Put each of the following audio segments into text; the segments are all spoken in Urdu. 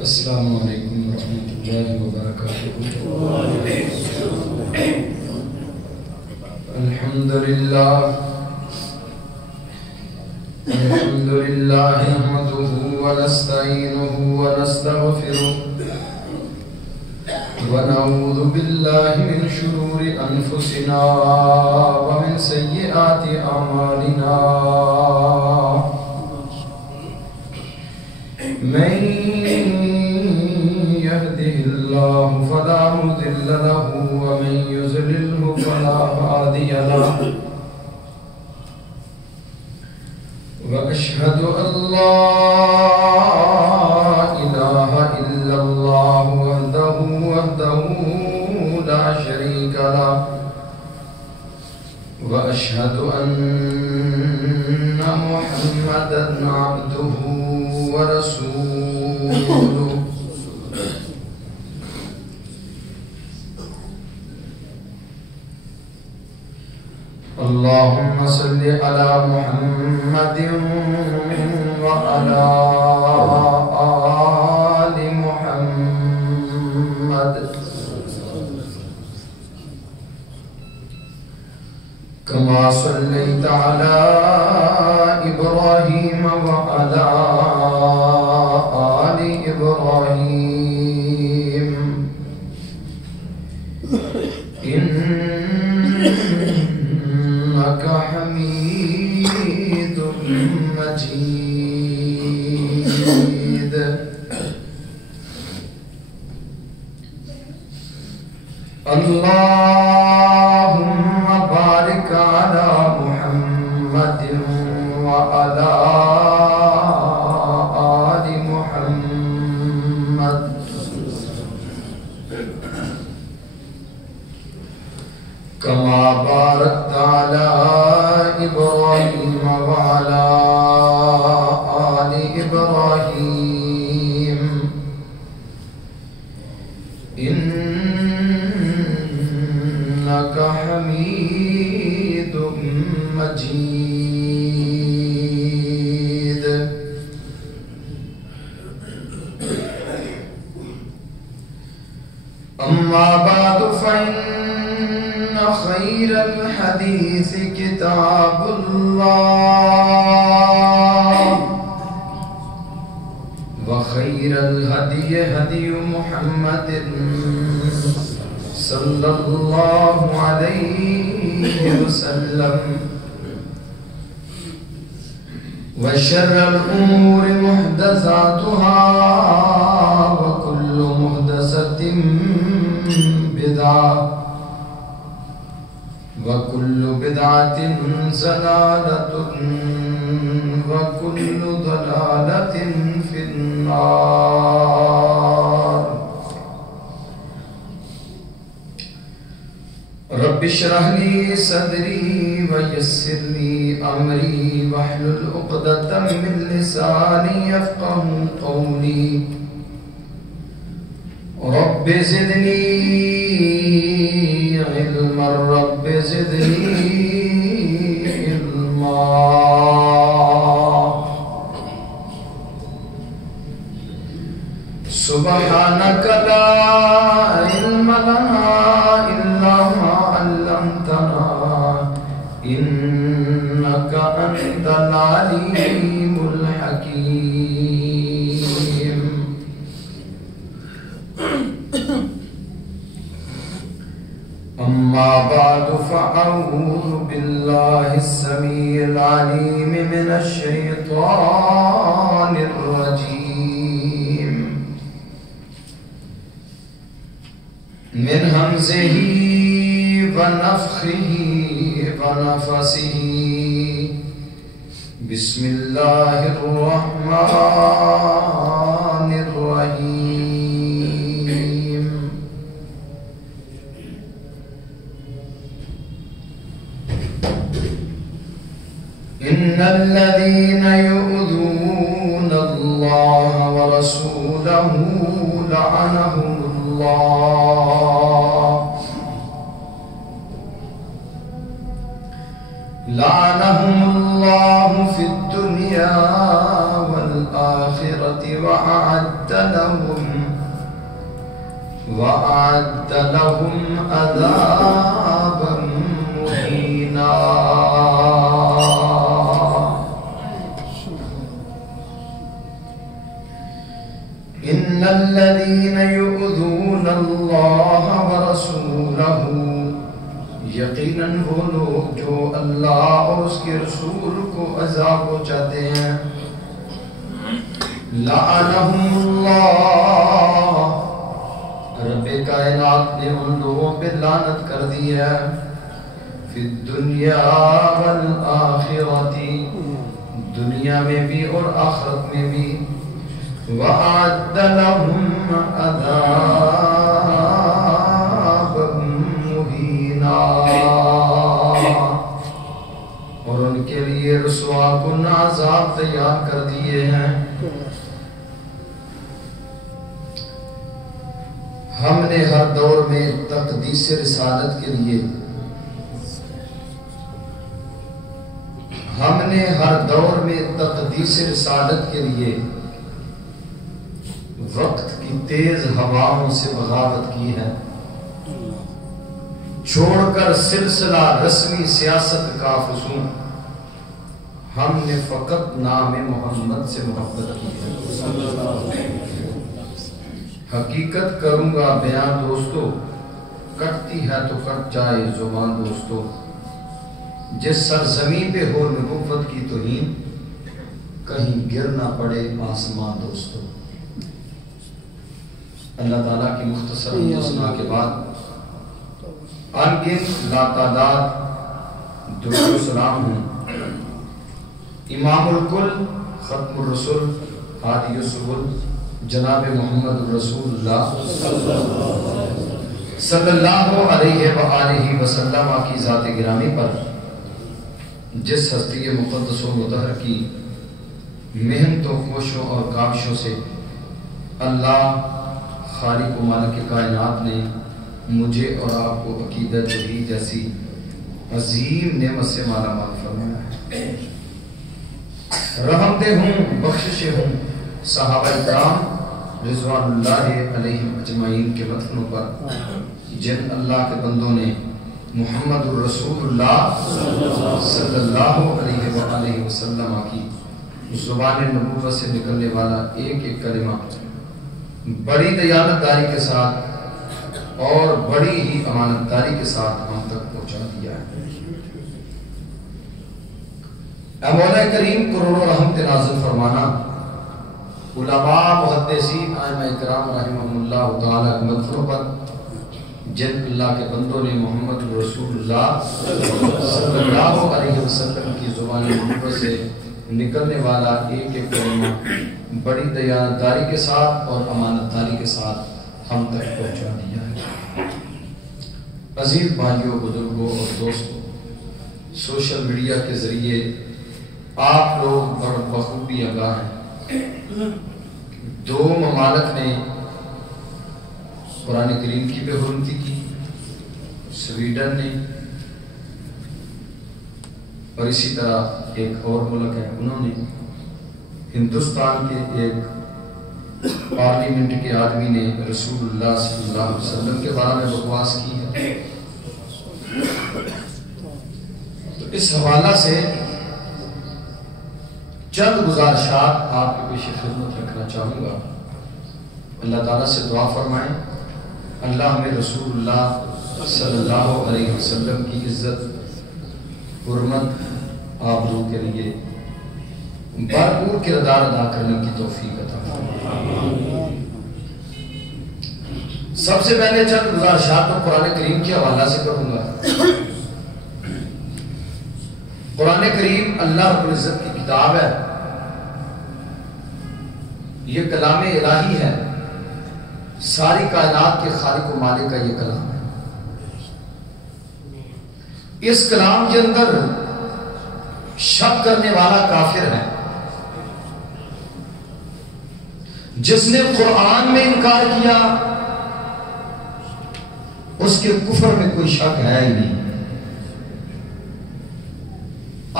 السلام علیکم ورحمۃ اللہ وبرکاتہ۔ الحمد للہ نحمده ونستعینه ونستغفره ونعوذ باللہ من شرور انفسنا ومن سیئات اعمالنا، من يهده الله فلا مضل له ومن يضلله فلا هادي له، وأشهد أن لا إله إلا الله وحده لا شريك له، وأشهد أن محمدا عبده ورسوله، اللهم صل على محمد وعلى آل محمد كما صليت على إبراهيم وعلى آل إبراهيم إنك حميد مجيد۔ اللهم بارك على محمد وعلى آل محمد كما باركت على إبراهيم وعلى آل إبراهيم إنك حميد مجيد۔ أما بعد فإن خير الحديث كتاب الله، وخير الهدي هدي محمد صلى الله عليه وسلم، وشر الأمور محدثاتها، وكل محدثة بدعة، وكل بدعة ضلالة، وكل ضلالة في النار۔ رب اشرح لي صدري ويسر لي أمري واحلل عقدة من لساني يفقهوا قولي، رب زدني علما، رب زدني علما۔ سبحانك لا علم لنا إلا ما علمتنا، إنك أنت العليم الحكيم۔ أما بعد فأعوذ بالله السميع العليم من الشيطان الرجيم، من همزه ونفخه ونفسه، بسم الله الرحمن الرحيم۔ إن الذين يؤذون الله ورسوله لعنهم الله في الدنيا والآخرة، وأعد لهم عذابا مهينا. إن الذين يؤذون الله ورسوله یقیناً وہ لوگ جو اللہ اور اس کے رسول کو عذاب پہنچاتے ہیں، لعنہم اللہ، رب کائنات نے ان لوگوں پہ لعنت کر دی ہے، فی الدنیا والآخرۃ، دنیا میں بھی اور آخرت میں بھی، وَأَعَدَّ لَهُمْ عَذَابًا مُهِينًا، اور ان کے لیے رسوا کن عذاب تیار کر دیے ہیں۔ ہم نے ہر دور میں تقدیس رسالت کے لیے وقت کی تیز ہواؤں سے بغاوت کی ہے، چھوڑ کر سلسلہ رسمی سیاست کا فسون، ہم نے فقط نام محمد سے محبت کی ہے۔ حقیقت کروں گا بیان دوستو، کٹتی ہے تو کٹ جائے زبان دوستو، جس سرزمین پہ ہو نبوت کی توہین، کہیں گر نہ پڑے آسمان دوستو۔ اللہ تعالیٰ کی مختصر مصنع کے بعد انگن لاتعداد درود و سلام ہوں امام الکل ختم الرسل ہادی السبل جناب محمد رسول اللہ صلی اللہ علیہ وآلہ وسلم کی ذات گرامی پر، جس ہستی مقدس و مطہر کی محنتوں کوششوں اور کاوشوں سے اللہ خالق و مالک کائنات نے مجھے اور آپ کو عقیدہ توحید جیسی عظیم نعمت سے مالا مال فرمایا ہے۔ رحمتیں ہوں، بخششیں ہوں صحابہ کرام رضوان اللہ علیہم اجمعین کے مدفنوں پر، جن اللہ کے بندوں نے محمد الرسول اللہ صلی اللہ علیہ وآلہ وسلم کی زبان نبوت سے نکلنے والا ایک ایک کلمہ بڑی دیانتداری کے ساتھ اور بڑی ہی امانتداری کے ساتھ ہم تک پہنچا دیا ہے۔ اے مولا کریم کروڑوں رحمت نازل فرمانا، علماء محدثین ائمہ کرام رحمہم اللہ تعالی کے مدفنوں پر، جن اللہ کے بندوں نے محمد رسول اللہ صلی اللہ علیہ وسلم کی زبان نبوت سے نکلنے والا ایک ایک کلمہ بڑی دیانتداری کے ساتھ اور امانتداری کے ساتھ ہم تک پہنچا دیا ہے۔ عزیز بھائیوں، بزرگوں اور دوستوں، سوشل میڈیا کے ذریعے آپ لوگ بخوبی آگاہ ہیں، دو ممالک نے قرآن کریم کی بے حرمتی کی، سویڈن نے، اور اسی طرح ایک اور ملک ہے انہوں نے، ہندوستان کے ایک پارلیمنٹ کے آدمی نے رسول اللہ صلی اللہ علیہ وسلم کے بارے میں بکواس کی ہے۔ تو اس حوالہ سے چند گزارشات آپ کے پیش خدمت رکھنا چاہوں گا۔ اللہ تعالیٰ سے دعا فرمائیں اللہ ہمیں رسول اللہ صلی اللہ علیہ وسلم کی عزت، حرمت، آبرو کے لیے بھرپور کردار ادا کرنے کی توفیق عطا فرمائے۔ سب سے پہلے چند گزارشات میں قرآن کریم کے حوالہ سے کروں گا۔ قرآن کریم اللہ رب العزت کی کتاب ہے، یہ کلام الہی ہے، ساری کائنات کے خالق و مالک کا یہ کلام ہے۔ اس کلام کے اندر شک کرنے والا کافر ہے، جس نے قرآن میں انکار کیا اس کے کفر میں کوئی شک ہے ہی نہیں۔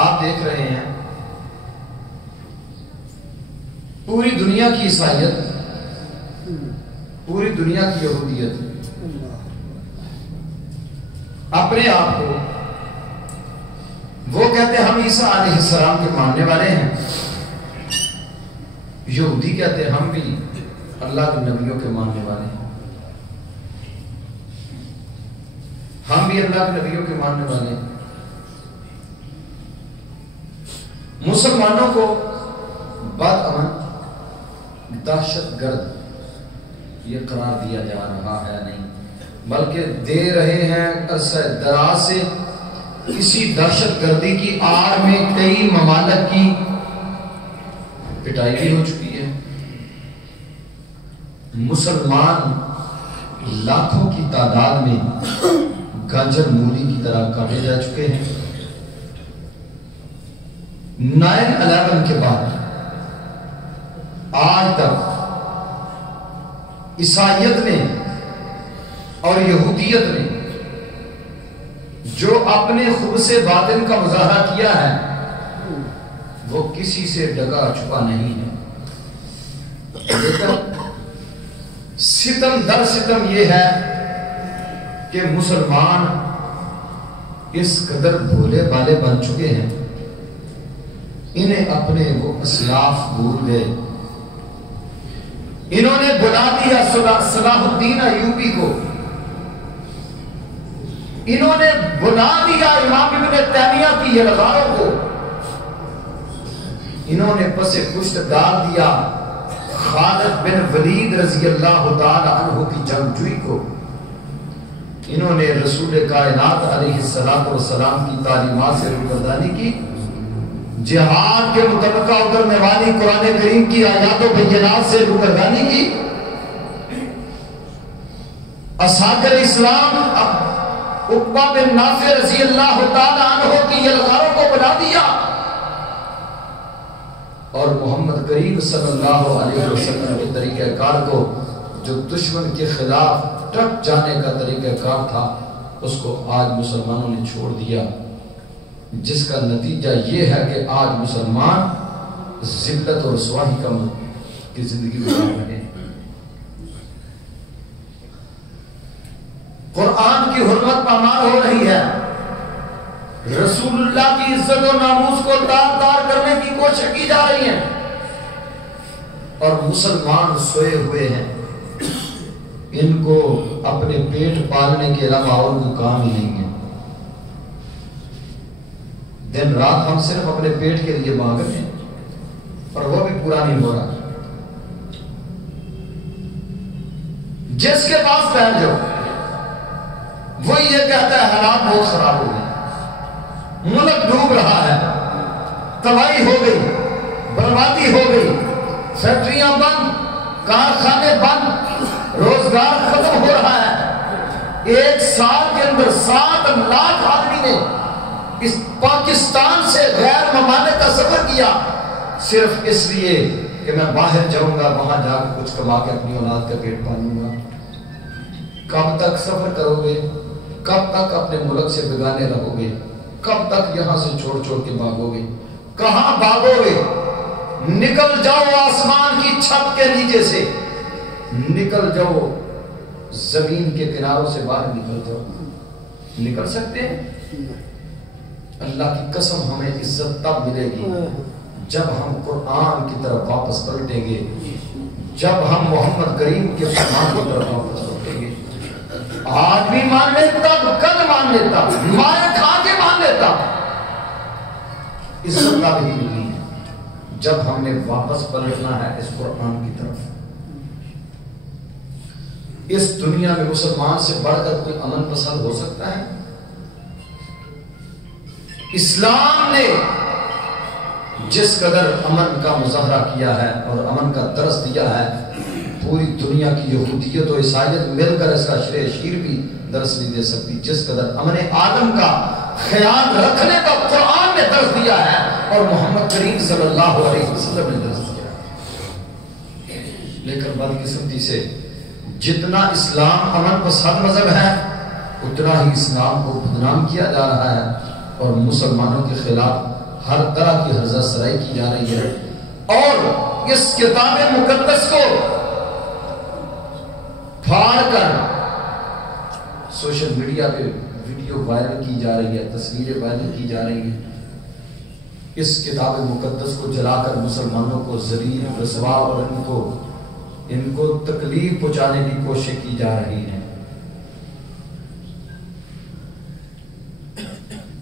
آپ دیکھ رہے ہیں پوری دنیا کی عیسائیت، پوری دنیا کی یہودیت اپنے آپ کو وہ کہتے ہیں ہم عیسیٰ علیہ السلام کے ماننے والے ہیں، یہودی کہتے ہیں ہم بھی اللہ کے نبیوں کے ماننے والے ہیں، ہم بھی اللہ کے نبیوں کے ماننے والے ہیں۔ مسلمانوں کو بد امن، دہشت گرد یہ قرار دیا جا رہا ہے نہیں، بلکہ دے رہے ہیں عرصہ دراز سے۔ اسی دہشت گردی کی آڑ میں کئی ممالک کی پٹائی بھی ہو چکی ہے، مسلمان لاکھوں کی تعداد میں گاجر مولی کی طرح کاٹے جا چکے ہیں۔ 9/11 کے بعد آج تک عیسائیت نے اور یہودیت نے جو اپنے خبث باطن کا مظاہرہ کیا ہے وہ کسی سے ڈگا چھپا نہیں ہے، لیکن ستم در ستم یہ ہے کہ مسلمان اس قدر بھولے بالے بن چکے ہیں، انہیں اپنے وہ اسلاف بھول گئے۔ انہوں نے بلا دیا صلاح الدین ایوبی کو، انہوں نے بلا دیا امام ابن تیمیہ کی یلغاروں کو، انہوں نے پس پشت ڈال دیا خالد بن ولید رضی اللہ تعالی عنہ کی جنگجوئی کو، انہوں نے رسول کائنات علیہ السلام کی تعلیمات سے روگردانی کی، جہاد کے متعلقہ اترنے والی قرآن کریم کی آیات و بینات سے روگردانی کی۔ اساکر اسلام عقبہ بن نافع رضی اللہ تعالی عنہ کی یلغاروں کو بنا دیا، اور محمد کریم صلی اللہ علیہ وسلم کے طریقہ کار کو جو دشمن کے خلاف ٹک جانے کا طریقہ کار تھا اس کو آج مسلمانوں نے چھوڑ دیا، جس کا نتیجہ یہ ہے کہ آج مسلمان ذلت اور رسوائی کی زندگی گزار رہے ہیں۔ قرآن کی حرمت پامال ہو رہی ہے، رسول اللہ کی عزت و ناموس کو دار دار کرنے کی کوشش کی جا رہی ہے، اور مسلمان سوئے ہوئے ہیں، ان کو اپنے پیٹ پالنے کے علاوہ اور کوئی کام ہی نہیں ہے۔ دن رات ہم صرف اپنے پیٹ کے لیے مانگ رہے ہیں اور وہ بھی پورا نہیں ہو رہا۔ جس کے پاس بیٹھ جاؤ وہ یہ کہتا ہے حالات بہت خراب ہو گئے، ملک ڈوب رہا ہے، تباہی ہو گئی، بربادی ہو گئی، فیکٹریاں بند، کارخانے بند، روزگار ختم ہو رہا ہے۔ 1 سال کے اندر 7 لاکھ آدمی نے اس پاکستان سے غیر ممالک کا سفر کیا، صرف اس لیے کہ میں باہر جاؤں گا، وہاں جا کے کچھ کما کے اپنی اولاد کا پیٹ پالوں گا۔ کب تک سفر کرو گے؟ کب تک اپنے ملک سے بگانے رہو گے؟ کب تک یہاں سے چھوڑ چھوڑ کے بھاگو گے؟ کہاں بھاگو گے؟ نکل جاؤ آسمان کی چھت کے نیچے سے، نکل جاؤ زمین کے کناروں سے باہر نکل جاؤ۔ نکل سکتے ہیں؟ اللہ کی قسم ہمیں عزت تب ملے گی جب ہم قرآن کی طرف واپس پلٹیں گے، جب ہم محمد کریم کے فرمان کی طرف واپس پلٹیں گے۔ آج بھی مان لیتا، کل مان لیتا، مار کھا کے مان لیتا، عزت تب ہی ملنی ہے جب ہم نے واپس پلٹنا ہے اس قرآن کی طرف۔ اس دنیا میں مسلمان سے بڑھ کر کوئی امن پسند ہو سکتا ہے؟ اسلام نے جس قدر امن کا مظاہرہ کیا ہے اور امن کا درس دیا ہے، پوری دنیا کی یہودیت و عیسائیت مل کر اس کا شیر بھی درس نہیں دے سکتی، جس قدر امن عالم کا خیال رکھنے کا قرآن نے درس دیا ہے اور محمد کریم صلی اللہ علیہ وسلم نے درس دیا ہے۔ لیکن بدقسمتی سے جتنا اسلام امن پسند مذہب ہے، اتنا ہی اسلام کو بدنام کیا جا رہا ہے اور مسلمانوں کے خلاف ہر طرح کی ہرزہ سرائی کی جا رہی ہے، اور اس کتاب مقدس کو پھاڑ کر سوشل میڈیا پہ ویڈیو وائرل کی جا رہی ہے، تصویریں وائرل کی جا رہی ہیں، اس کتاب مقدس کو جلا کر مسلمانوں کو ذلیل رسوا اور ان کو تکلیف پہنچانے کی کوشش کی جا رہی ہے۔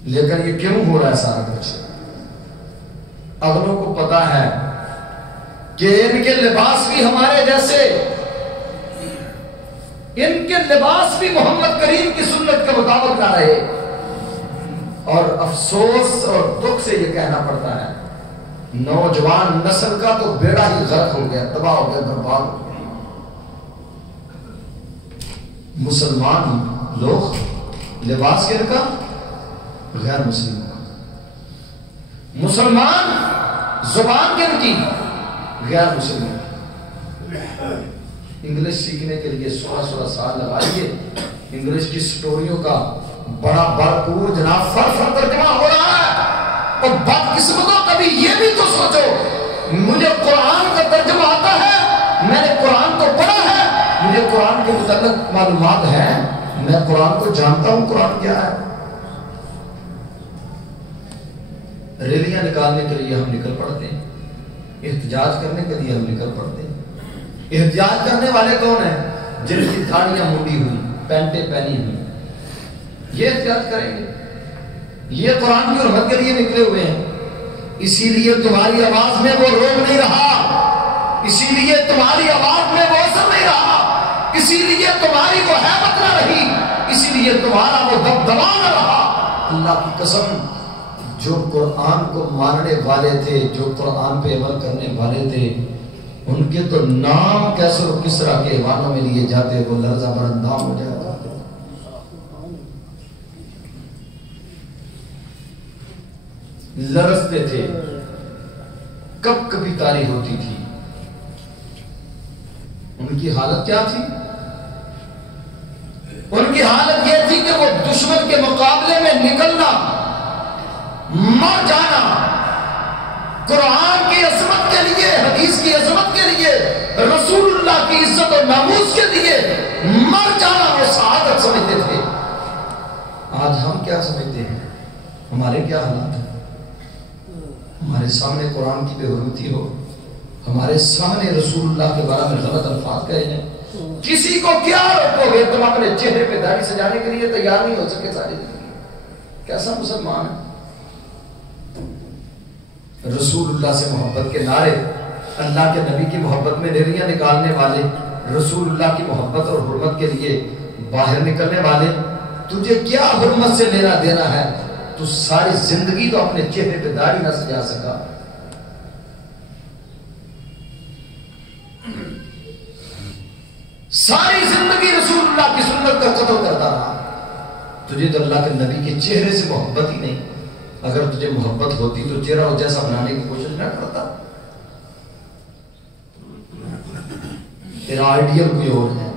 لیکن یہ کیوں ہو رہا ہے سارا کچھ؟ اگلوں کو پتا ہے کہ ان کے لباس بھی ہمارے جیسے، ان کے لباس بھی محمد کریم کی سنت کے مطابق نہ رہے، اور افسوس اور دکھ سے یہ کہنا پڑتا ہے نوجوان نسل کا تو بیڑا ہی غرق ہو گیا، تباہ ہو گیا، برباد ہو گیا۔ مسلمان لوگ لباس کن کا؟ غیر مسلم کا۔ مسلمان زبان کن کی؟ غیر مسلم کی۔ انگلش سیکھنے کے لیے 16 سال لگائیے، انگلش کی سٹوریوں کا بڑا بھرپور جناب فر ترجمہ ہو رہا ہے، اور بدقسمتوں کبھی یہ بھی تو سوچو، مجھے قرآن کا ترجمہ آتا ہے، میں نے قرآن کو پڑھا ہے، مجھے قرآن کے متعلق معلومات ہیں، میں قرآن کو جانتا ہوں قرآن کیا ہے۔ ریلیاں نکالنے کے لیے ہم نکل پڑتے ہیں، احتجاج کرنے کے لیے ہم نکل پڑتے ہیں۔ احتجاج کرنے والے کون ہیں؟ جن کی داڑیاں مونڈی ہوئی، پینٹیں پہنی ہوئی، یہ احتجاج کریں گے، یہ قرآن کی حرمت کے لیے نکلے ہوئے ہیں۔ اسی لیے تمہاری آواز میں وہ روب نہیں رہا، اسی لیے تمہاری آواز میں وہ اثر نہیں رہا، اسی لیے تمہاری وہ ہیبت نہ رہی، اسی لیے تمہارا وہ دبدبا نہ رہا۔ اللہ کی قسم، جو قرآن کو ماننے والے تھے، جو قرآن پہ عمل کرنے والے تھے، ان کے تو نام کیسر و کسرا کے ایوانوں میں لیے جاتے، وہ لرزہ برندام ہو جاتا۔ لرزتے تھے، کب کبھی تاری ہوتی تھی۔ ان کی حالت کیا تھی؟ ان کی حالت یہ تھی کہ وہ دشمن کے مقابلے میں نکلنا، مر جانا، قرآن کی عظمت کے لیے، حدیث کی عظمت کے لیے، رسول اللہ کی عزت اور ناموس کے لیے مر جانا وہ سعادت سمجھتے تھے۔ آج ہم کیا سمجھتے ہیں؟ ہمارے کیا حالات ہیں؟ ہمارے سامنے قرآن کی بے حرمتی ہو، ہمارے سامنے رسول اللہ کے بارے میں غلط الفاظ کہے ہیں، کسی کو کیا روکو گے؟ تم اپنے چہرے پہ داڑھی سجانے کے لیے تیار نہیں ہو سکے ساری زندگی۔ کیسا مسلمان ہے؟ رسول اللہ سے محبت کے نعرے، اللہ کے نبی کی محبت میں ریلیاں نکالنے والے، رسول اللہ کی محبت اور حرمت کے لیے باہر نکلنے والے، تجھے کیا حرمت سے لینا دینا ہے؟ تو ساری زندگی تو اپنے چہرے پہ داڑھی نہ سجا سکا۔ ساری زندگی رسول اللہ کی سنت کا قتل کرتا رہا، تجھے تو اللہ کے نبی کے چہرے سے محبت ہی نہیں۔ اگر تجھے محبت ہوتی تو چہرہ وہ جیسا بنانے کی کوشش نہ کرتا۔ تیرا آئیڈیل کوئی اور ہے،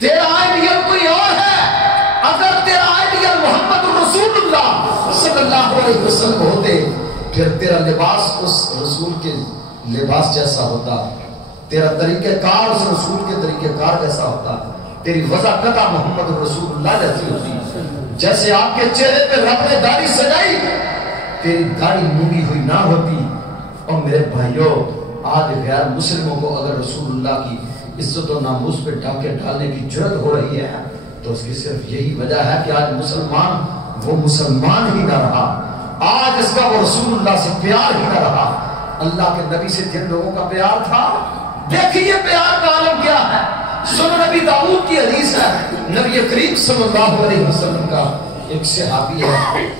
تیرا آئیڈیل کوئی اور ہے۔ اگر تیرا آئیڈیل محمد رسول اللہ صلی اللہ علیہ وسلم ہوتے، پھر تیرا لباس اس رسول کے لباس جیسا ہوتا، تیرا طریقہ کار اس رسول کے طریقہ کار جیسا ہوتا، تیری وضاحت محمد رسول اللہ جیسی ہوتی۔ جیسے آپ کے چہرے پہ رب نے داڑھی سجائی، تیری داڑھی مونڈی ہوئی نہ ہوتی۔ اور میرے بھائیوں، آج غیر مسلموں کو اگر رسول اللہ کی عزت و ناموس پہ ڈاکے ڈالنے کی جرت ہو رہی ہے تو اس کی صرف یہی وجہ ہے کہ آج مسلمان وہ مسلمان ہی نہ رہا، آج اس کا وہ رسول اللہ سے پیار ہی نہ رہا۔ اللہ کے نبی سے جن لوگوں کا پیار تھا، دیکھیے پیار کا عالم کیا ہے۔ سن نبی داؤد کی حدیث ہے، نبی کریم صلی اللہ علیہ وسلم کا ایک صحابی ہے،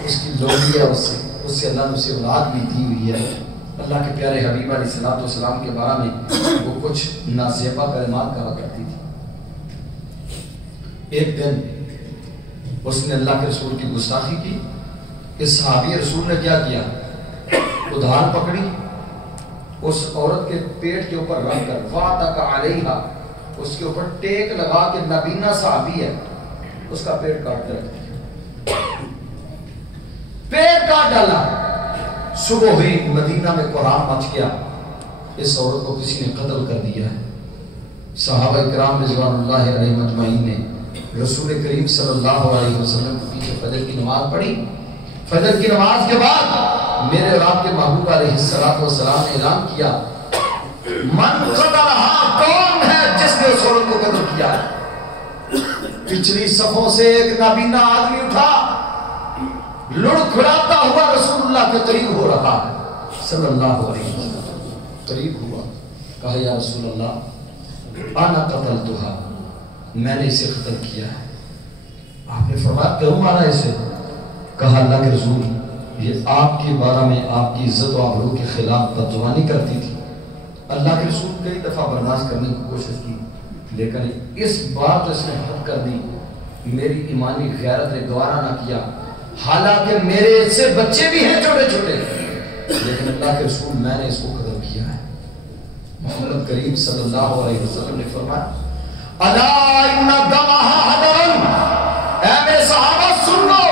اس کی لولی ہے، اس سے اللہ نے اسے اولاد بھی دی ہوئی ہے۔ اللہ کے پیارے حبیب علیہ الصلوۃ والسلام کے بارے میں وہ کچھ نازیبہ کلمات کہا کرتی تھی۔ ایک دن اس نے اللہ کے رسول کی گستاخی کی۔ اس صحابی رسول نے کیا کیا؟ ادھار پکڑی، اس عورت کے پیٹ کے اوپر رکھ کر وَعَدَكَ عَلَيْهَا، اس کے اوپر ٹیک لگا کے نابینا صحابی ہے، اس کا پیٹ کاٹ کے رکھ دیا، پیٹ کاٹ ڈالا۔ صبح ہوئی، مدینہ میں قرآن مچ گیا، اس عورت کو کسی نے قتل کر دیا ہے۔ صحابہ کرام رضوان اللہ علیہم اجمعین نے رسول کریم صلی اللہ علیہ وسلم کے پیچھے فجر کی نماز پڑھی. فجر کی نماز کے بعد میرے اور آپ کے محبوب علیہ السلام نے اعلان کیا من قتلہا، کون ہے جس نے اس عورت کو قتل کیا ہے؟ پچھلی صفوں سے ایک نابینا آدمی اٹھا، لڑکھڑاتا ہوا رسول اللہ کے قریب ہو رہا ہے صلی اللہ علیہ وسلم. قریب ہوا، کہا یا رسول اللہ انا قتلتها، میں نے اسے قتل کیا ہے. آپ نے فرمایا کیوں مارا اسے؟ کہا اللہ کے رسول یہ آپ کے بارے میں آپ کی عزت و آبرو کے خلاف بدزبانی کرتی تھی. اللہ کے رسول کئی دفعہ برداشت کرنے کی کوشش کی، لیکن اس بار تو اس نے حد کر دی. میری ایمانی غیرت نے گوارا نہ کیا، حالانکہ میرے سے بچے بھی ہیں چھوٹے چھوٹے، لیکن اللہ کے رسول میں نے اس کو قتل کیا ہے. محمد کریم صلی اللہ علیہ وسلم نے فرمایا الا ان دمها حضر، اے میرے صحابہ سن لو،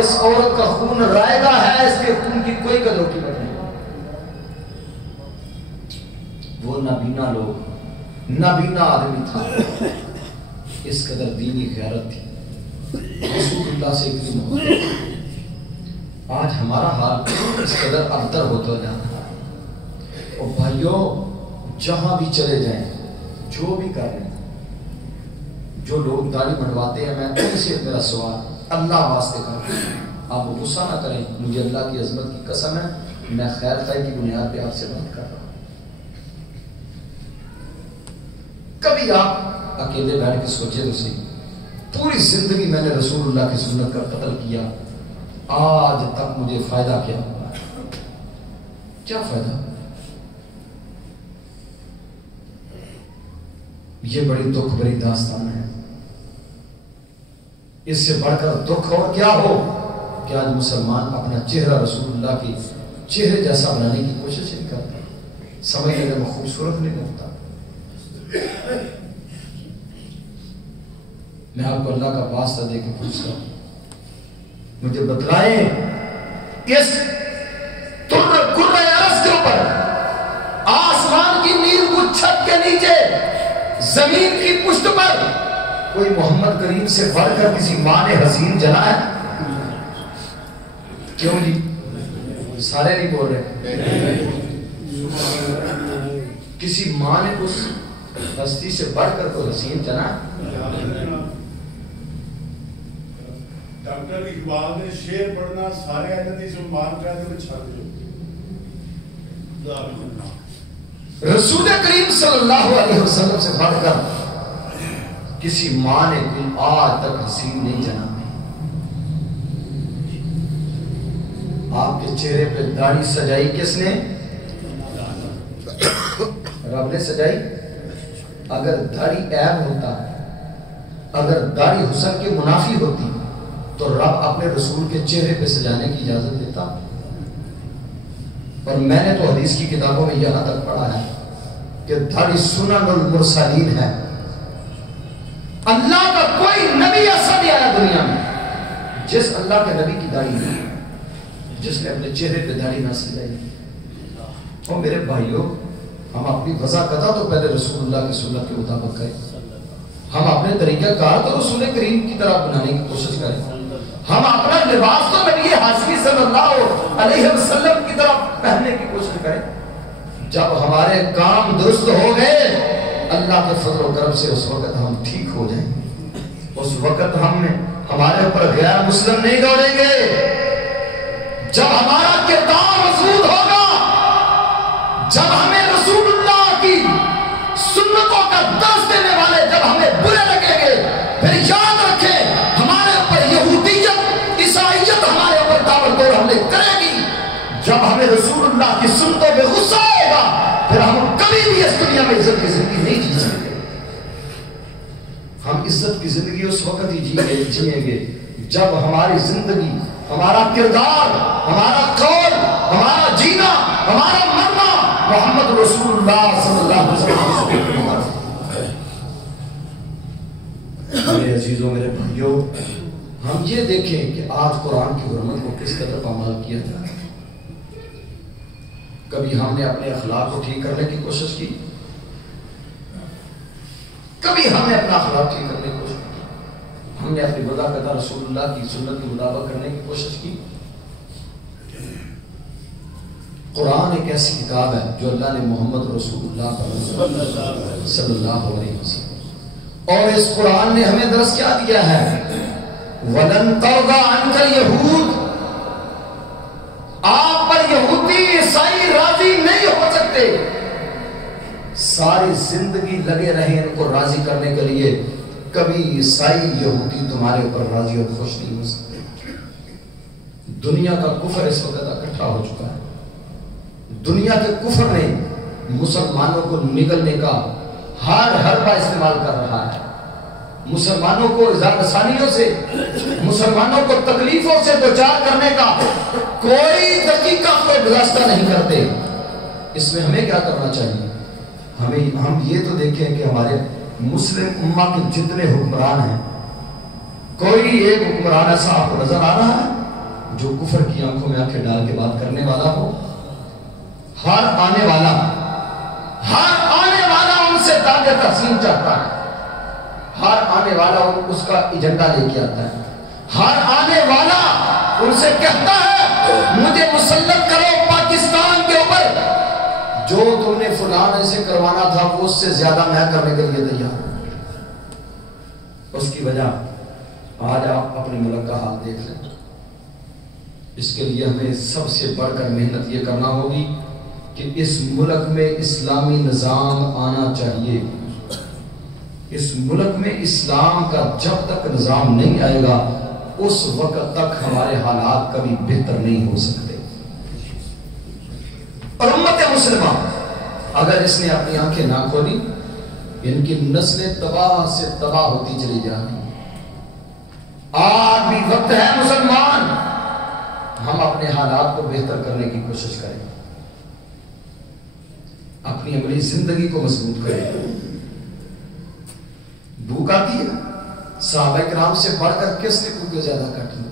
اس عورت کا خون رائگا ہے، اس کے خون کی کوئی قدر و قیمت نہیں. وہ نابینا لوگ، نابینا آدمی تھا، اس قدر دینی غیرت تھی، رسول اللہ سے اتنی محبت. آج ہمارا حال اس قدر ابتر ہوتا جاتا ہے. اور بھائیوں جہاں بھی چلے جائیں، جو بھی کر رہے ہیں، جو لوگ داڑھی منڈواتے ہیں، میں ان سے میرا سوال اللہ واسطے کروں، آپ غصہ نہ کریں، مجھے اللہ کی عظمت کی قسم ہے میں خیر خواہی کی بنیاد پہ آپ سے بات کر رہا ہوں. کبھی آپ اکیلے بیٹھ کے سوچے تو صحیح، پوری زندگی میں نے رسول اللہ کی سنت کا قتل کیا، آج تک مجھے فائدہ کیا ہوا ہے؟ کیا فائدہ؟ یہ بڑی دکھ بھری داستان ہے. اس سے بڑھ کر دکھ اور کیا ہو کہ آج مسلمان اپنا چہرہ رسول اللہ کے چہرے جیسا بنانے کی کوشش نہیں کرتا، سمجھنے میں خوبصورت نہیں ہوتا. میں آپ کو اللہ کا واسطہ دے کے پوچھتا ہوں، مجھے بتلائیں اس عرض کے اوپر، آسمان کی نیل کو چھت کے نیچے، زمین کی پشت پر کوئی محمد کریم سے بڑھ کر کسی ماں نے حسین جنا ہے؟ کیوں جی؟ سارے نہیں بول رہے. کسی ماں نے اس ہستی سے بڑھ کر کوئی حسین جنا ہے؟ ڈاکٹر اقبال نے شعر پڑھنا سارے آیت سے مان کر دے چھڑ دو. رسول کریم صلی اللہ علیہ وسلم سے بڑھ کر کسی ماں نے کوئی آج تک حسین نہیں جنا. آپ کے چہرے پہ داڑھی سجائی کس نے؟ رب نے سجائی. اگر داڑھی عیب ہوتا، اگر داڑھی حسن کے منافی ہوتی تو رب اپنے رسول کے چہرے پہ سجانے کی اجازت دیتا. اور میں نے تو حدیث کی کتابوں میں یہاں تک پڑھا ہے کہ داڑھی سنن المرسلین ہے. اللہ کا کوئی نبی ایسا نہیں آیا دنیا میں جس اللہ کے نبی کی داڑھی نہیں، جس نے اپنے چہرے پہ داڑھی نہ سجائی. اور میرے بھائیوں، ہم اپنی وضع قضا تو پہلے رسول اللہ کی سنت کے مطابق کریں. ہم اپنے طریقہ کار تو رسول کریم کی طرح بنانے کی کوشش کریں. ہم اپنا لباس تو نبی ہاشمی صلی اللہ علیہ وسلم کی طرح پہننے کی کوشش کریں. جب ہمارے کام درست ہو گئے اللہ کے فضل و کرم سے اس وقت ہم ٹھیک ہو جائیں گے. اس وقت ہمارے اوپر غیر مسلم نہیں دوڑیں گے. جب ہمارا کردار مضبوط ہوگا، جب ہمیں رسول اللہ کی سنتوں کا درس دینے والے جب ہمیں برے لگیں گے، پھر یاد رکھیں ہمارے اوپر یہودیت عیسائیت ہمارے اوپر تابڑتوڑ حملے کرے گی. جب ہمیں رسول اللہ کی سنتوں پہ غصہ آئے گا پھر ہم کبھی بھی اس دنیا میں عزت کی زندگی نہیں جی سکتے. ہم عزت کی زندگی اس وقت ہی جیئیں گے جب ہماری زندگی، ہمارا کردار، ہمارا قول، ہمارا جینا، ہمارا مرنا محمد رسول اللہ صلی اللہ علیہ وسلم. میرے عزیزوں، میرے بھائیوں، ہم یہ دیکھیں کہ آج قرآن کی حرمت کو کس قدر پامال کیا جا رہا ہے. کبھی ہم نے اپنے اخلاق کو ٹھیک کرنے کی کوشش کی، کبھی ہم نے اپنا اخلاق ٹھیک کرنے کی کوشش کی. نے اپنی وضع قطع رسول اللہ کی سنت کے مطابق کرنے کی کوشش کی. قرآن ایک ایسی کتاب ہے جو اللہ نے محمد رسول اللہ صلی اللہ علیہ وسلم، اور اس قرآن نے ہمیں درس کیا دیا ہے؟ وَلَن تَرْضَىٰ عَنْكَ الْيَهُودُ، آپ پر یہودی عیسائی راضی نہیں ہو سکتے. ساری زندگی لگے رہے ان کو راضی کرنے کے لیے، کبھی عیسائی یہودی تمہارے اوپر راضی اور خوش نہیں ہو سکتے. دنیا کا کفر اس وقت اکٹھا ہو چکا ہے. دنیا کے کفر نے مسلمانوں کو نگلنے کا ہر حربہ استعمال کر رہا ہے. مسلمانوں کو اظہار ثانیوں سے، مسلمانوں کو تکلیفوں سے دوچار کرنے کا کوئی دقیقہ کو گزشتہ نہیں کرتے. اس میں ہمیں کیا کرنا چاہیے؟ ہم یہ تو دیکھیں کہ ہمارے مسلم امہ کے جتنے حکمران ہیں، کوئی ایک حکمران ایسا آپ کو نظر آ رہا ہے جو کفر کی آنکھوں میں آنکھیں ڈال کے بات کرنے والا ہو؟ ہر آنے والا ان سے داد تحسین چاہتا ہے. ہر آنے والا اس کا ایجنڈا لے کے آتا ہے. ہر آنے والا ان سے کہتا ہے مجھے مسلط کرو پاکستان کے اوپر، جو تم نے فلاں سے کروانا تھا وہ اس سے زیادہ میں کرنے کے لیے تیار ہوں. اس کی وجہ آج آپ اپنے ملک کا حال دیکھ لیں. اس کے لیے ہمیں سب سے بڑھ کر محنت یہ کرنا ہوگی کہ اس ملک میں اسلامی نظام آنا چاہیے. اس ملک میں اسلام کا جب تک نظام نہیں آئے گا اس وقت تک ہمارے حالات کبھی بہتر نہیں ہو سکتے. اور امت مسلمہ اگر اس نے اپنی آنکھیں نہ کھولی، ان کی نسلیں تباہ سے تباہ ہوتی چلی جا رہی ہیں. آج بھی وقت ہے مسلمان ہم اپنے حالات کو بہتر کرنے کی کوشش کریں، اپنی عملی زندگی کو مضبوط کریں. بھوک آتی ہے، صحابہ کرام سے بڑھ کر کس نے بھوکے زیادہ کاٹی؟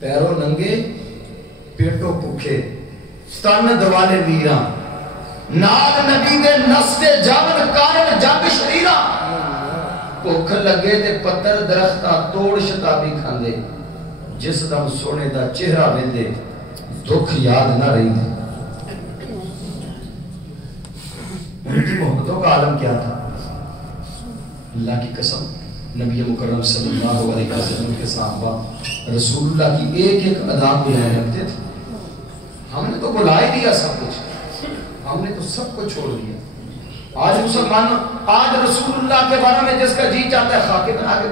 پیروں ننگے پیٹوں بھوکے، تن دوالے ویراں، نال نبی دے نستے جاون کارن جگ شریراں. بھوک لگے تے پتر درختاں توڑ شتابی کھاندے، جس دم سونے دا چہرہ ویندے دکھ یاد نہ رہی دے. ان کی محبتوں کا عالم کیا تھا؟ اللہ کی قسم نبی مکرم صلی اللہ علیہ وسلم کے صحابہ رسول اللہ کی ایک ایک ادا کو یاد رکھتے تھے. ہم نے تو بلا ہی دیا سب کچھ، ہم نے تو سب کو چھوڑ دیا. آج مسلمان آج رسول اللہ کے بارے میں جس کا جی چاہتا ہے خاکے بنا کے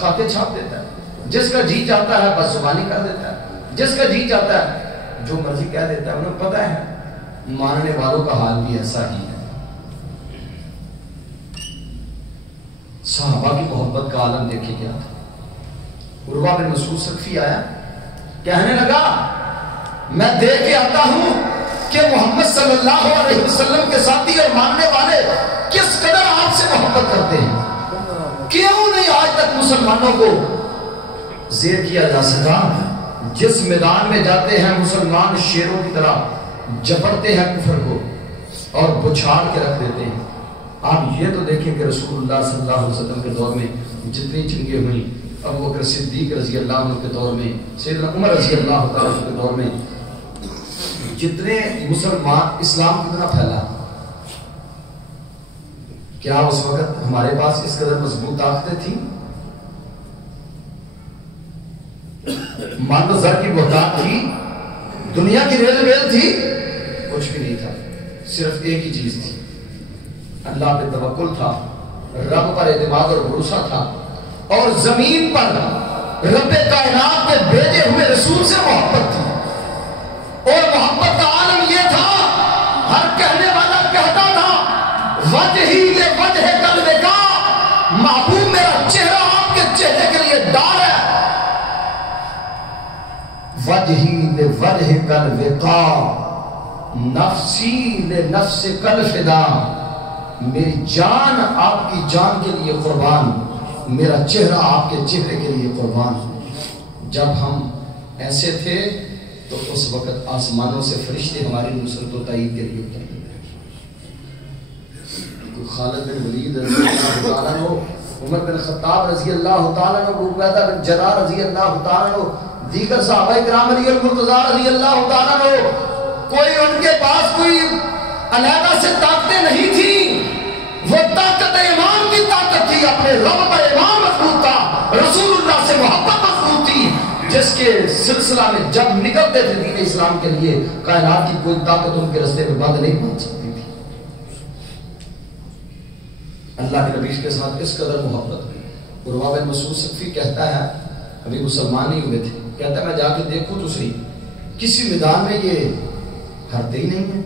خاکے چھاپ دیتا ہے، جس کا جی چاہتا ہے بس زبانی کر دیتا ہے، جس کا جی چاہتا ہے جو مرضی کہہ دیتا ہے. انہیں پتہ ہے ماننے والوں کا حال بھی ایسا ہی ہے. صحابہ کی محبت کا عالم دیکھے کیا تھا. عروہ بن مسعود ثقفی آیا، کہنے لگا میں دیکھ کے آتا ہوں کہ محمد صلی اللہ علیہ وسلم کے ساتھی اور ماننے والے کس قدر آپ سے محبت کرتے ہیں. کیوں نہیں آج تک مسلمانوں کو زیر کیا جا سکا؟ جس میدان میں جاتے ہیں مسلمان شیروں کی طرح جپڑتے ہیں کفر کو اور بچھاڑ کے رکھ دیتے ہیں. آپ یہ تو دیکھیں کہ رسول اللہ صلی اللہ علیہ وسلم کے دور میں جتنی جنگیں ہوئیں، ابو بکر صدیق رضی اللہ عنہ کے دور میں، سیدنا عمر رضی اللہ تعالیٰ کے دور میں جتنے مسلمان اسلام کتنا پھیلا. کیا اس وقت ہمارے پاس اس قدر مضبوط طاقتیں تھیں؟ مان لو زر کی بہتان تھی، دنیا کی ریل ویل تھی، کچھ بھی نہیں تھا. صرف ایک ہی چیز تھی، اللہ پہ توکل تھا، رب پر اعتماد اور بھروسہ تھا، اور زمین پر رب کائنات کے بھیجے ہوئے رسول سے محبت تھی. اور محبت کا عالم یہ تھا، ہر کہنے والا کہتا تھا وجہی لوجہ قلب کا، محبوب میرا چہرہ آپ کے چہرے کے لیے ڈال ہے. وجہی لوجہ قلب کا، نفسی لنفس قلب فدا، میری جان آپ کی جان کے لیے قربان، میرا چہرہ آپ کے چہرے کے لیے قربان. جب ہم ایسے تھے تو اس وقت آسمانوں سے فرشتے ہماری نصرت و تائید کے لیے اترے. خالد بن ولید رضی اللہ عنہ عمر بن خطاب رضی اللہ تعالیٰ عنہ، ابو عبیدہ بن جراح رضی اللہ تعالیٰ عنہ، دیگر صحابہ کرام علی المرتضیٰ رضی اللہ تعالیٰ عنہ، کوئی ان کے پاس کوئی علیحدہ سے طاقتیں نہیں تھی، وہ طاقت ایمان کی طاقت تھی، اپنے رب پر ایمان مضبوط تھا، رسول اللہ سے محبت مضبوط تھی، جس کے سلسلہ میں جب نکلتے تھے دین اسلام کے لیے کائنات کی کوئی طاقت ان کے رستے میں بند نہیں پہنچ سکتی تھی۔ اللہ کے نبی کے ساتھ اس قدر محبت ہوئی۔ عروہ بن مسعود ثقفی کہتا ہے، ابھی مسلمان نہیں ہوئے تھے، کہتا ہے میں جا کے دیکھوں تو صحیح، کسی میدان میں یہ ہرتے ہی نہیں ہیں،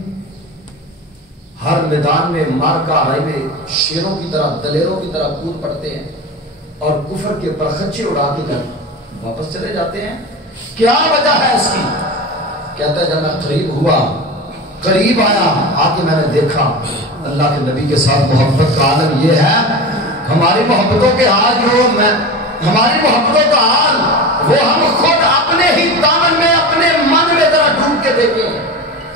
ہر میدان میں مارکا آئی میں شیروں کی طرح دلیروں کی طرح کود پڑتے ہیں اور کفر کے پرخچے اڑا کے گھر واپس چلے جاتے ہیں۔ کیا وجہ ہے اس کی؟ کہتا ہے جب میں قریب آیا آ کے میں نے دیکھا اللہ کے نبی کے ساتھ محبت کا عالم یہ ہے، ہماری محبتوں کے حال ہماری محبتوں کا حال وہ ہم خود اپنے ہی دامن میں اپنے من میں ذرا ڈوب کے دیکھیں،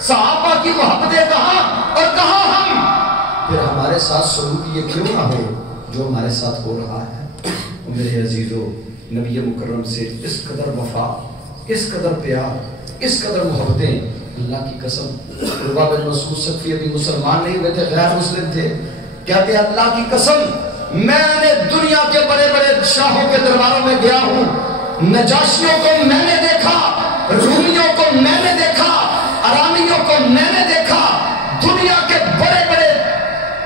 صحابہ کی محبتیں کہاں اور کہاں ہم، پھر ہمارے ساتھ سلوک یہ کیوں نہ ہو جو ہمارے ساتھ ہو رہا ہے۔ میرے عزیزو، نبی مکرم سے اس قدر وفا، اس قدر پیار، اس قدر محبتیں، اللہ کی قسم عروہ بن مسعود ثقفی ابھی مسلمان نہیں ہوئے تھے، غیر مسلم تھے، کہتے ہیں اللہ کی قسم میں نے دنیا کے بڑے بڑے شاہوں کے درباروں میں گیا ہوں، نجاشیوں کو میں نے دیکھا، رومیوں کو میں نے دیکھا، ارامنیوں کو میں نے دیکھا، دنیا کے بڑے بڑے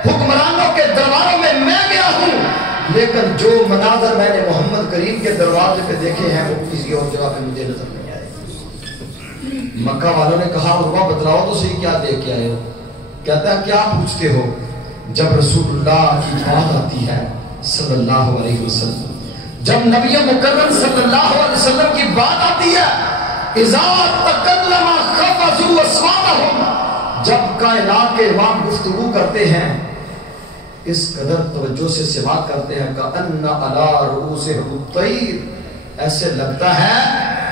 حکمرانوں کے درباروں میں گیا ہوں، لیکن جو مناظر میں نے محمد کریم کے دروازے پہ دیکھے ہیں وہ کسی اور جگہ پہ مجھے نظر نہیں آئے۔ مکہ والوں نے کہا عروہ بتلاؤ تو صحیح کیا دیکھ کے آئے ہو؟ کہتا ہے کیا پوچھتے ہو؟ جب رسول اللہ کی بات آتی ہے صلی اللہ علیہ وسلم، جب نبی مکرم صلی اللہ علیہ وسلم کی بات آتی ہے، اذا تکلم خفضوا اصواتهم، جب کائنات کے امام گفتگو کرتے ہیں اس قدر توجہ سے سماعت کرتے ہیں کأن علی رؤوسہم الطیر، ایسے لگتا ہے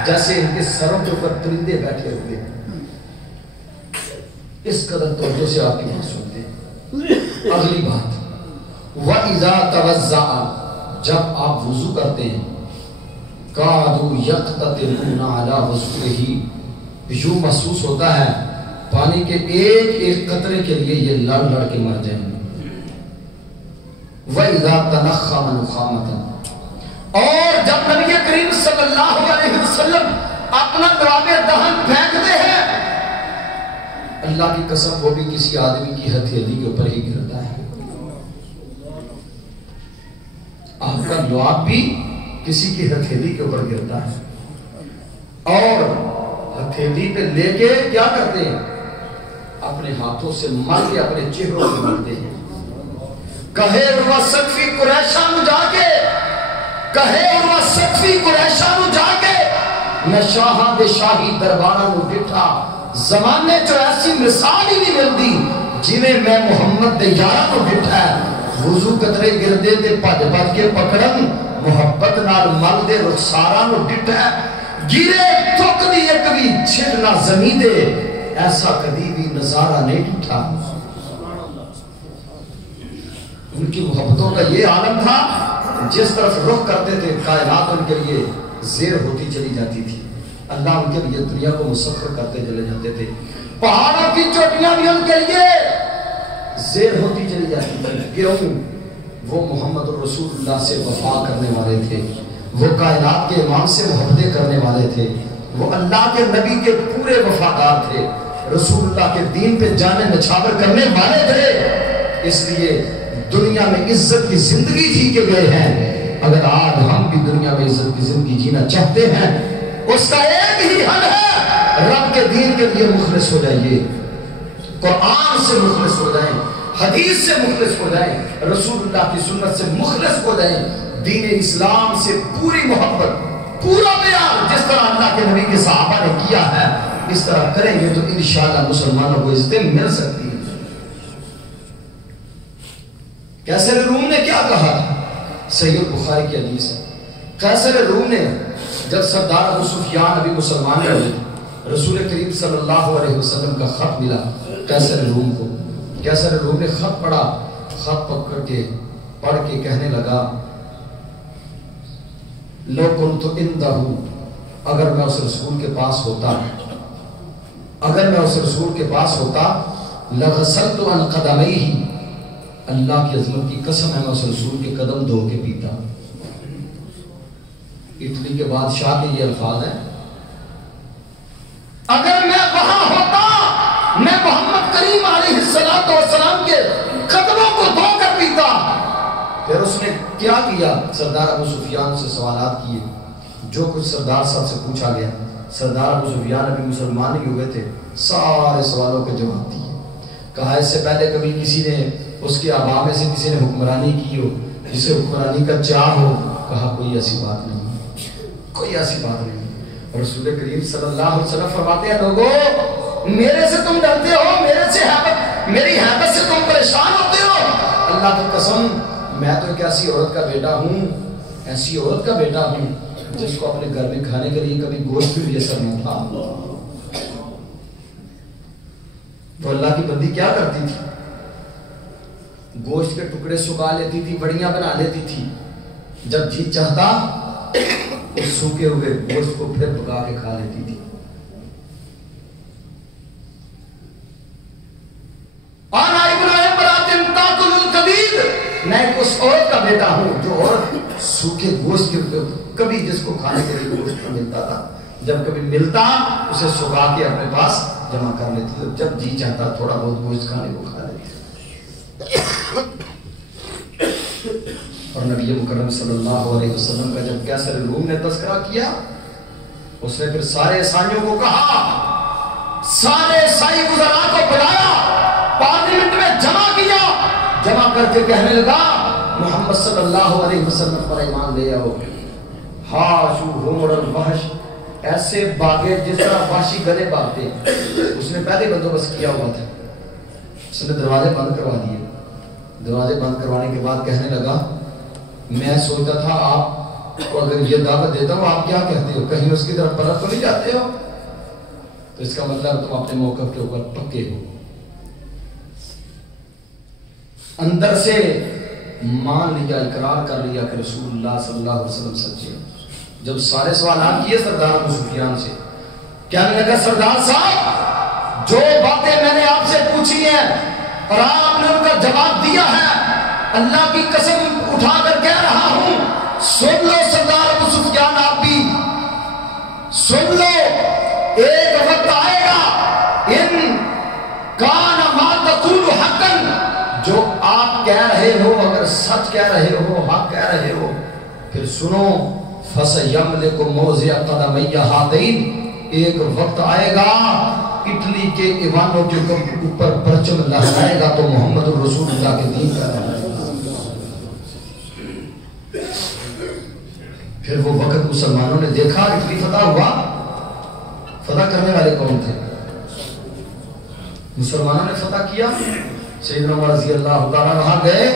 جیسے ان کے سروں کے اوپر پرندے بیٹھے ہوئے ہیں، اس قدر توجہ سے آپ کی بات سنتے ہیں۔ اگلی بات، وَإِذَا تَوَزَّعَ، جب آپ وضو کرتے ہیں، قَادُوا يَقْتَتِلُونَ عَلَى وَضُوئِهِ، یوں محسوس ہوتا ہے پانی کے ایک ایک قطرے کے لیے یہ لڑ لڑ کے مر جائیں گے۔ وَإِذَا تَنَخَّمَ نُخَامَةً، اور جب نبی کریم صلی اللہ علیہ وسلم اپنا لعاب دہن پھینکتے ہیں، اللہ کی قسم وہ بھی کسی آدمی کی ہتھیلی کے اوپر ہی گرتا ہے، آپ کا لعاب بھی کسی کی ہتھیلی کے اوپر گرتا ہے، اور ہتھیلی پہ لے کے کیا کرتے ہیں؟ اپنے ہاتھوں سے مل کے اپنے چہروں پہ ملتے ہیں۔ کہے عروہ ثقفی قریشانو جا کے، کہے عروہ ثقفی قریشانو جا کے، میں شاہاں دے شاہی درباراں نو ڈٹھا، زمانے جو ایسی مثال ہی نہیں ملتی جنہیں میں محمد دے یاراں نو ڈٹھا ہے، وضو قطرے گردے دے پج پج کے پکڑن، محبت نال مل دے رخساراں نو ڈٹھا ہے، گرے تھک دی ایک بھی چھڑنا زمین دے، ایسا کبھی بھی نظارہ نہیں ڈٹھا۔ ان کی محبتوں کا یہ عالم تھا، جس طرف رخ کرتے تھے کائنات ان کے لیے زیر ہوتی چلی جاتی تھی، اللہ ان کے لیے دنیا کو مسخر کرتے چلے جاتے تھے، پہاڑوں کی چوٹیاں بھی ان کے لیے زیر ہوتی چلی جاتی تھی۔ کیوں؟ وہ محمد رسول اللہ سے وفا کرنے والے تھے، وہ کائنات کے امام سے محبتیں کرنے والے تھے، وہ اللہ کے نبی کے پورے وفادار تھے، رسول اللہ کے دین پہ جانے نچھاور کرنے والے تھے، اس لیے دنیا میں عزت کی زندگی جی کے گئے ہیں۔ اگر آج ہم بھی دنیا میں عزت کی زندگی جینا چاہتے ہیں، اس کا ایک ہی حل ہے، رب کے دین کے لیے مخلص ہو جائیے، قرآن سے مخلص ہو جائیں، حدیث سے مخلص ہو جائیں، رسول اللہ کی سنت سے مخلص ہو جائیں، دین اسلام سے پوری محبت، پورا پیار، جس طرح اللہ کے نبی کے صحابہ نے کیا ہے اس طرح کریں گے تو انشاءاللہ مسلمانوں کو عزتیں مل سکتی ہیں۔ قیصر روم نے کیا کہا تھا؟ صحیح البخاری کی حدیث ہے، قیصر روم نے جب سردار ابو سفیان ابھی مسلمان ہوئے، رسول کریم صلی اللہ علیہ وسلم کا خط ملا قیصر روم کو، قیصر روم نے خط پڑھا، خط پکڑ کے پڑھ کے کہنے لگا لو کنت عنده، اگر میں اس رسول کے پاس ہوتا، اگر میں اس رسول کے پاس ہوتا، لغسلت عن قدمیہ، اللہ کی عظمت کی قسم ہے میں اس رسول کے قدم دھو کے پیتا۔ اٹلی کے بادشاہ کے یہ الفاظ ہیں، اگر میں وہاں ہوتا میں محمد کریم علیہ السلام کے قدموں کو دھو کر پیتا۔ پھر اس نے کیا کیا؟ سردار ابو سفیان سے سوالات کیے، جو کچھ سردار صاحب سے پوچھا گیا، سردار ابو سفیان ابھی مسلمان ہی ہوئے تھے، سارے سوالوں کے جواب دیے۔ کہا اس سے پہلے کبھی کسی نے اس کے آبا میں سے کسی نے حکمرانی کی ہو جسے حکمرانی کا چاہ ہو؟ کہا کوئی ایسی بات نہیں، کوئی ایسی بات نہیں۔ رسول کریم صلی اللہ علیہ وسلم فرماتے ہیں لوگوں میرے سے تم ڈرتے ہو، میرے سے میری حیبت سے تم پریشان ہوتے ہو، اللہ کی قسم میں تو ایک ایسی عورت کا بیٹا ہوں، ایسی عورت کا بیٹا ہوں جس کو اپنے گھر میں کھانے کے لیے کبھی گوشت بھی میسر نہیں تھا۔ تو اللہ کی بندی کیا کرتی تھی؟ گوشت کے ٹکڑے سکھا لیتی تھی، بڑیاں بنا لیتی تھی، جب جی چاہتا اس سوکھے ہوئے گوشت کو پھر پکا کے کھا لیتی تھی۔ میں اس عورت کا بیٹا ہوں جو عورت سوکھے گوشت کے کبھی جس کو کھانے کے لیے گوشت نہ ملتا تھا، جب کبھی ملتا اسے سکھا کے اپنے پاس جمع کر لیتی تھی، جب جی چاہتا تھوڑا بہت گوشت کھانے کو کھا لیتی۔ اور نبی مکرم صلی اللہ علیہ وسلم کا جب کیسر روم نے تذکرہ کیا، اس نے پھر سارے عیسائیوں کو کہا، سارے عیسائی وزراء کو بلایا، پارلیمنٹ میں جمع کیا، جمع کر کے کہنے لگا محمد صلی اللہ علیہ وسلم پر ایمان لے آؤ۔ ہاشو ہومر الوحش، ایسے باغے جس طرح وحشی گلے باغتے ہیں، اس نے پہلے بندوبست کیا ہوا تھا، اس نے دروازے بند کروا دیے۔ دروازے بند کروانے کے بعد کہنے لگا میں سوچتا تھا آپ کو اگر یہ دعوت دیتا ہوں آپ کیا کہتے ہو، کہیں اس کی طرف پلٹ تو نہیں جاتے ہو؟ تو اس کا مطلب تم اپنے موقف کے اوپر پکے ہو۔ اندر سے مان لیا، اقرار کر لیا کہ رسول اللہ صلی اللہ علیہ وسلم سچے۔ جب سارے سوالات کیے سردار ابو سفیان سے، کہنے لگا سردار صاحب جو باتیں میں نے آپ سے پوچھی ہیں اور آپ نے ان کا جواب دیا ہے، اللہ کی قسم اٹھا کر کہہ رہا ہوں سن لو سردار ابو سفیان، آپ بھی سن لو، ایک وقت آئے گا ان کان ما تقول حقا، جو آپ کہہ رہے ہو اگر سچ کہہ رہے ہو، حق کہہ رہے ہو، پھر سنو فَسَيَمْلِكُ مَوْضِعَ قَدَمَيَّ هَاتَيْنِ، ایک وقت آئے گا اٹلی کے ایوانوں کے اوپر پرچم لہرائے گا تو محمد الرسول اللہ کے دین کا ہے۔ پھر وہ وقت مسلمانوں نے دیکھا، اٹلی فتح ہوا، فتح کرنے والے کون تھے؟ مسلمانوں نے فتح کیا، سیدنا عمر رضی اللہ تعالیٰ وہاں گئے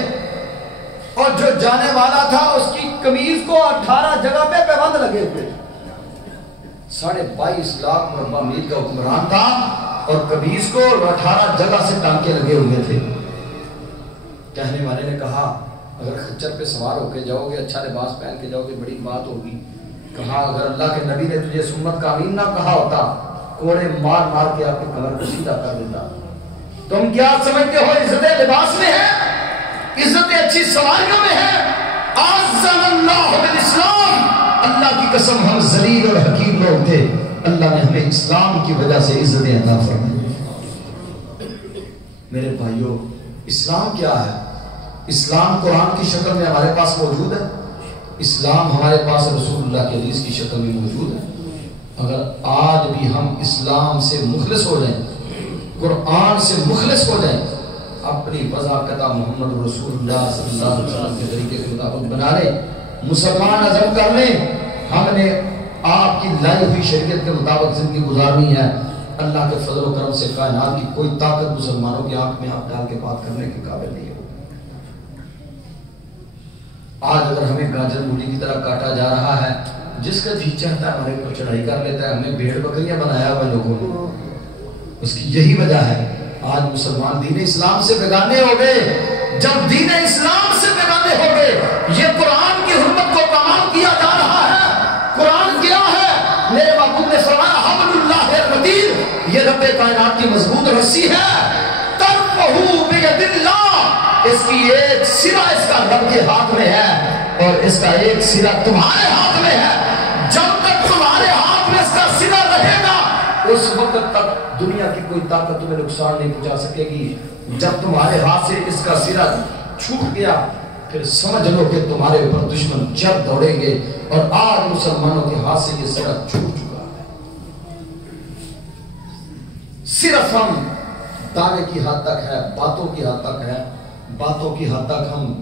اور جو جانے والا تھا اس کی قمیض کو 18 جگہ پہ پیبند لگے ہوئے، 22.5 لاکھ مربع میل کا حکمران تھا اور قمیض کو 18 جگہ سے ٹانکے لگے ہوئے تھے۔ کہنے والے نے کہا اگر خچر پہ سوار ہو کے جاؤ گے، اچھا لباس پہن کے جاؤ گے، بڑی بات ہوگی۔ کہا اگر اللہ کے نبی نے تجھے اس امت کا امین نہ کہا ہوتا، کوڑے مار مار کے آپ کی کمر کو سیدھا کر دیتا۔ تم کیا سمجھتے ہو عزت لباس میں ہے، عزت اچھی سواریوں میں ہے؟ اعزنا اللہ بالاسلام، اللہ کی قسم ہم ذلیل اور حقیر لوگ تھے، اللہ نے ہمیں اسلام کی وجہ سے عزتیں عطا فرمائی۔ میرے بھائیوں، اسلام کیا ہے؟ اسلام قرآن کی شکل میں ہمارے پاس موجود ہے، اسلام ہمارے پاس رسول اللہ کے حدیث کی شکل میں موجود ہے۔ اگر آج بھی ہم اسلام سے مخلص ہو جائیں، قرآن سے مخلص ہو جائیں، اپنی وضاحت محمد رسول اللہ صلی اللہ علیہ وسلم کے طریقے کے مطابق بنا لیں، مسلمان عزم کر لیں ہم نے آپ کی لائی ہوئی شریعت کے مطابق زندگی گزارنی ہے، اللہ کے فضل و کرم سے کائنات کی کوئی طاقت مسلمانوں کی آنکھ میں ہاتھ ڈال کے بات کرنے کے قابل نہیں ہے۔ آج اگر ہمیں گاجر مولی کی طرح کاٹا جا رہا ہے، جس کا جی چاہتا ہے ہمارے اوپر چڑھائی کر لیتا ہے، ہمیں بھیڑ بکریاں بنایا ہوا لوگوں نے، اس کی یہی وجہ ہے آج مسلمان دین اسلام سے بیگانے ہو گئے۔ جب دین اسلام سے بیگانے ہو گئے، یہ قرآن کی حرمت کو پامال کیا جا رہا ہے، نے فرمایا حبل اللہ المتین، یہ رب کائنات کی مضبوط رسی ہے، ترفعہ بید اللہ، اس کی ایک سرا اس کا رب کے ہاتھ میں ہے اور اس کا ایک سرا تمہارے ہاتھ میں ہے۔ جب تک تمہارے ہاتھ میں اس کا سرا رہے گا اس وقت تک دنیا کی کوئی طاقت تمہیں نقصان نہیں پہنچا سکے گی۔ جب تمہارے ہاتھ سے اس کا سرا چھوٹ گیا پھر سمجھ لو کہ تمہارے اوپر دشمن جب دوڑیں گے، اور آج مسلمانوں کے ہاتھ سے یہ سرا چھوٹ چکا ہے۔ صرف ہم دعوے کی حد تک ہے، باتوں کی حد تک ہے، باتوں کی حد تک ہم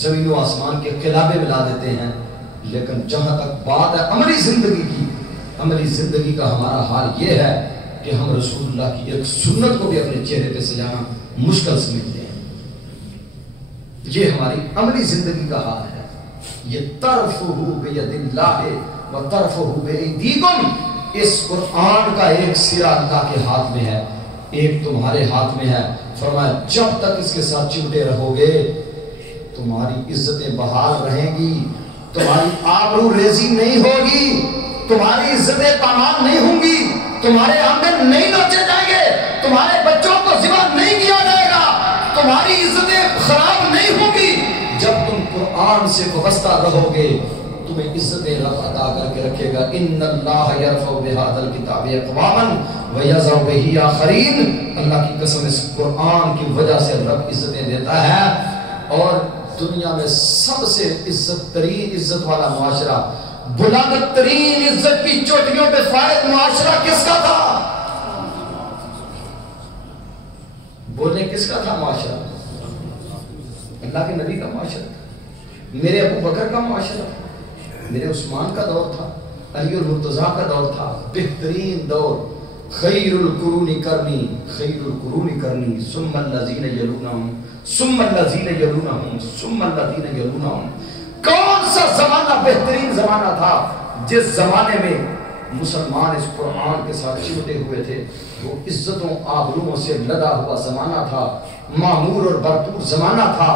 زمین و آسمان کے خلابے ملا دیتے ہیں، لیکن جہاں تک بات ہے عملی زندگی کی، عملی زندگی کا ہمارا حال یہ ہے کہ ہم رسول اللہ کی ایک سنت کو بھی اپنے چہرے پہ سجانا مشکل سمجھتے ہیں۔ یہ ہماری عملی زندگی کا حال ہے۔ یہ طرفہ بید اللہ و طرفہ بایدیکم، اس قرآن کا ایک سرا اللہ کے ہاتھ میں ہے، ایک تمہارے ہاتھ میں ہے۔ فرمایا جب تک اس کے ساتھ چمٹے رہو گے تمہاری عزتیں بحال رہیں گی، تمہاری آبرو ریزی نہیں ہوگی، تمہاری عزتیں پامال نہیں ہوں گی، تمہارے آنگن نہیں نوچے جائیں گے، تمہارے بچوں کو ذبح نہیں کیا جائے گا، تمہاری عزتیں خراب نہیں ہوں گی۔ جب تم قرآن سے وابستہ رہو گے تمہیں عزتیں رب عطا کر کے رکھے گا۔ ان اللہ یرفع بہذا الکتاب اقواما ویضع بہ آخرین، اللہ کی قسم اس قرآن کی وجہ سے رب عزتیں دیتا ہے۔ اور دنیا میں سب سے عزت ترین عزت والا معاشرہ، بلند ترین عزت کی چوٹیوں پہ فائد معاشرہ کس کا تھا؟ بولنے کس کا تھا معاشرہ؟ اللہ کے نبی کا معاشرہ تھا، میرے ابو بکر کا معاشرہ تھا، میرے عثمان کا دور تھا، علی المرتضیٰ کا دور تھا، بہترین دور۔ خیر القرون کرنی، خیر القرون کرنی ثم الذین یلونہم ثم الذین یلونہم ثم الذین یلونہم۔ کون سا زمانہ بہترین زمانہ تھا؟ جس زمانے میں مسلمان اس قرآن کے ساتھ چمٹے ہوئے تھے، وہ عزتوں آبروؤں سے لدا ہوا زمانہ تھا، معمور اور بھرپور زمانہ تھا۔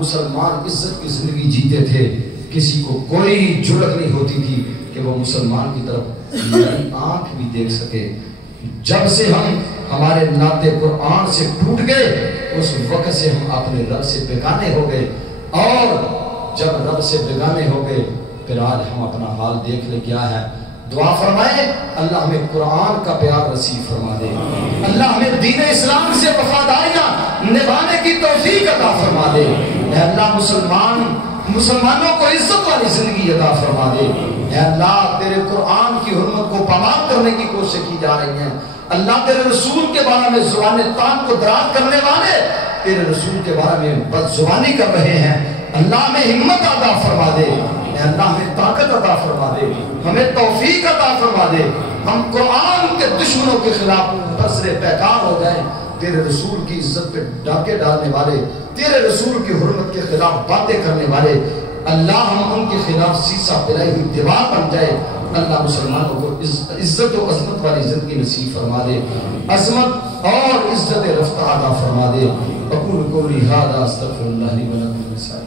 مسلمان عزت کی زندگی جیتے تھے، کسی کو کوئی جرأت نہیں ہوتی تھی کہ وہ مسلمان کی طرف نئی آنکھ بھی دیکھ سکے۔ جب سے ہم ہمارے ناطے قرآن سے ٹوٹ گئے اس وقت سے ہم اپنے رب سے بیگانے ہو گئے، اور جب رب سے بیگانے ہو گئے پھر آج ہم اپنا حال دیکھ لے کیا ہے۔ دعا فرمائے اللہ ہمیں قرآن کا پیار نصیب فرما دے، اللہ ہمیں دین اسلام سے وفاداریاں نبھانے کی توفیق عطا فرما دے۔ اے اللہ مسلمانوں کو عزت والی زندگی عطا فرما دے۔ اے اللہ تیرے قرآن کی حرمت کو پامال کرنے کی کوشش کی جا رہی ہیں، اللہ تیرے رسول کے بارے میں زبان تان کو دراز کرنے والے تیرے رسول کے بارے میں بد زبانی کر رہے ہیں، اللہ ہمیں ہمت عطا فرما دے، اے اللہ ہمیں طاقت عطا فرما دے، ہمیں توفیق عطا فرما دے، ہم قرآن کے دشمنوں کے خلاف بسرے پیکار ہو جائیں، تیرے رسول کی عزت پہ ڈاکے ڈالنے والے، تیرے رسول کی حرمت کے خلاف باتیں کرنے والے، اللہ ہم ان کے خلاف سیسا پلائی ہوئی دیوار بن جائے۔ اللہ مسلمانوں کو عزت و عظمت والی زندگی نصیب فرما دے، عظمت اور عزت رفتہ عطا فرما دے۔ اقول قولی ھذا استغفر اللہ لی و لکم۔